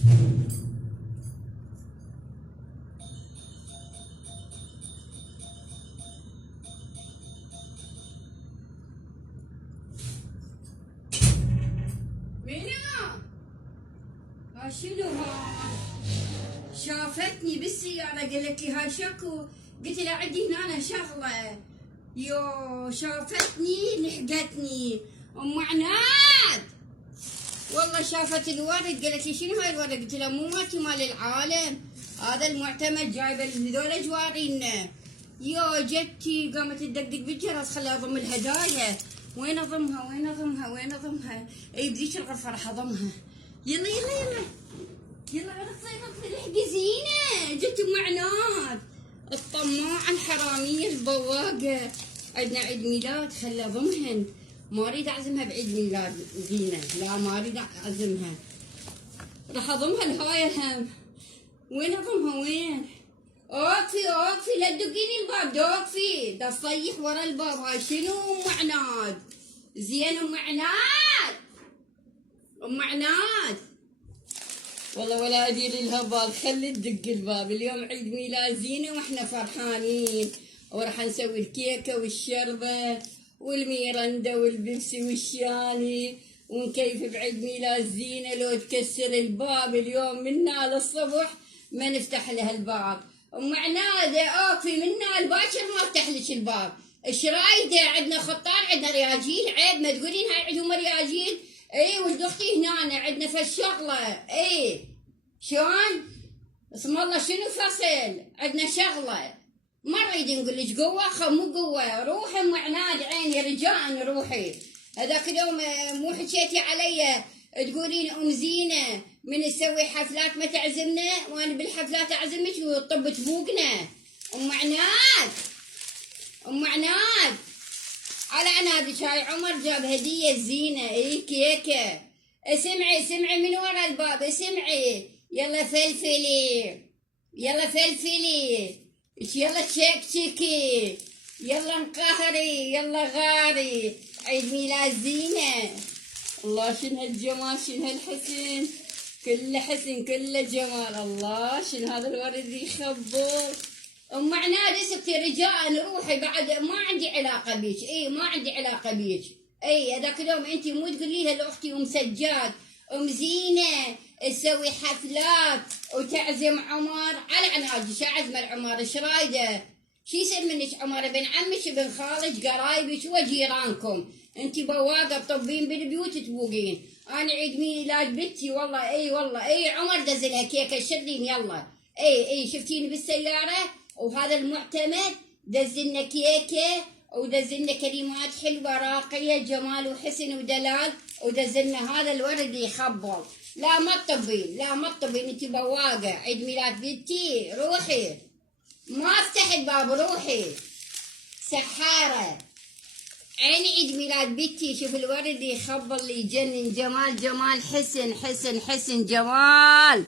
مينا، شنو ها؟ شافتني بالسيارة قالت لي هاي شكو، قلت لها عندي هنا شغلة. يو شافتني لحقتني ام عناد، والله شافت الورد قالت لي شنو هاي الورد؟ قلت لها مو مالتي مال العالم، هذا المعتمد جايبه هذول جوارينا. يو جتي قامت تدقدق بالجرس خلي اضم الهدايا. وين اضمها وين اضمها وين اضمها؟ اي بذيك الغرفه راح اضمها. يلا يلا يلا يلا رقصي لحقي زينه. جت ام عناد الطماعه الحراميه البواقه، عندنا عيد ميلاد خلي اضمهن. ما اريد اعزمها بعيد ميلاد زينه، لا ما اريد اعزمها، راح اضمها الهاي الهم. وين اضمها وين؟ اوقفي اوقفي لا تدقيني الباب، دوقفي دا تصيح ورا الباب. هاي شنو ام عناد؟ زين ام عناد، ام عناد والله ولا ادير لها بال، خلي تدق الباب. اليوم عيد ميلاد زينه واحنا فرحانين، وراح نسوي الكيكه والشربه والميرندا والبيبسي والشاني ونكيف بعيد ميلاد زينه. لو تكسر الباب اليوم منا للصبح ما نفتح لها الباب. ام عناده اوقفي منا الباكر ما افتح لك الباب. ايش رايده؟ عندنا خطار عندنا رياجيل، عيب ما تقولين هاي عندهم رياجيل. اي ولد اختي هنا عندنا فالشغله. اي شلون؟ اسم الله شنو فصل؟ عندنا شغله ما نريد نقول لك قوه مو قوه. روحي ام عناد عيني رجاء روحي. هذاك اليوم مو حكيتي علي تقولين ام زينه من نسوي حفلات ما تعزمنا، وانا بالحفلات اعزمك وطب تفوقنا. ام عناد ام عناد على عنادك. هاي عمر جاب هديه زينه، اي كيكه. اسمعي اسمعي من ورا الباب، اسمعي. يلا فلفلي يلا فلفلي، يلا تشكشكي، يلا انقهري، يلا غاري. عيد ميلاد زينه. الله شن هالجمال شن هالحسن، كله حسن كله جمال. الله شن هذا الورد يخبر. ام عناد اسكتي رجاء روحي، بعد ما عندي علاقه بيك. اي ما عندي علاقه بيك. اي هذاك اليوم انت مو تقولي لها لاختي ام سجاد ام زينه تسوي حفلات وتعزم عمر. على عنادك اعزم العمر. ايش رايده؟ شو يصير منك عمر؟ ابن عمك ابن خالك قرايبك وجيرانكم. انت بواقه تطبين بالبيوت تبوقين. انا عيد ميلاد بنتي والله. اي والله اي عمر دزلها كيكه شرين. يلا اي شفتيني بالسياره وهذا المعتمد دزلنا كيكه ودزلنا كلمات حلوه راقيه جمال وحسن ودلال، ودزلنا هذا الورد يخبل. لا ما تطبين لا ما تطبين، انت بواقه. عيد ميلاد بنتي روحي، ما افتح الباب روحي سحاره. عين عيد ميلاد بنتي. شوف الورد يخبل اللي يجنن جمال جمال حسن حسن حسن جمال.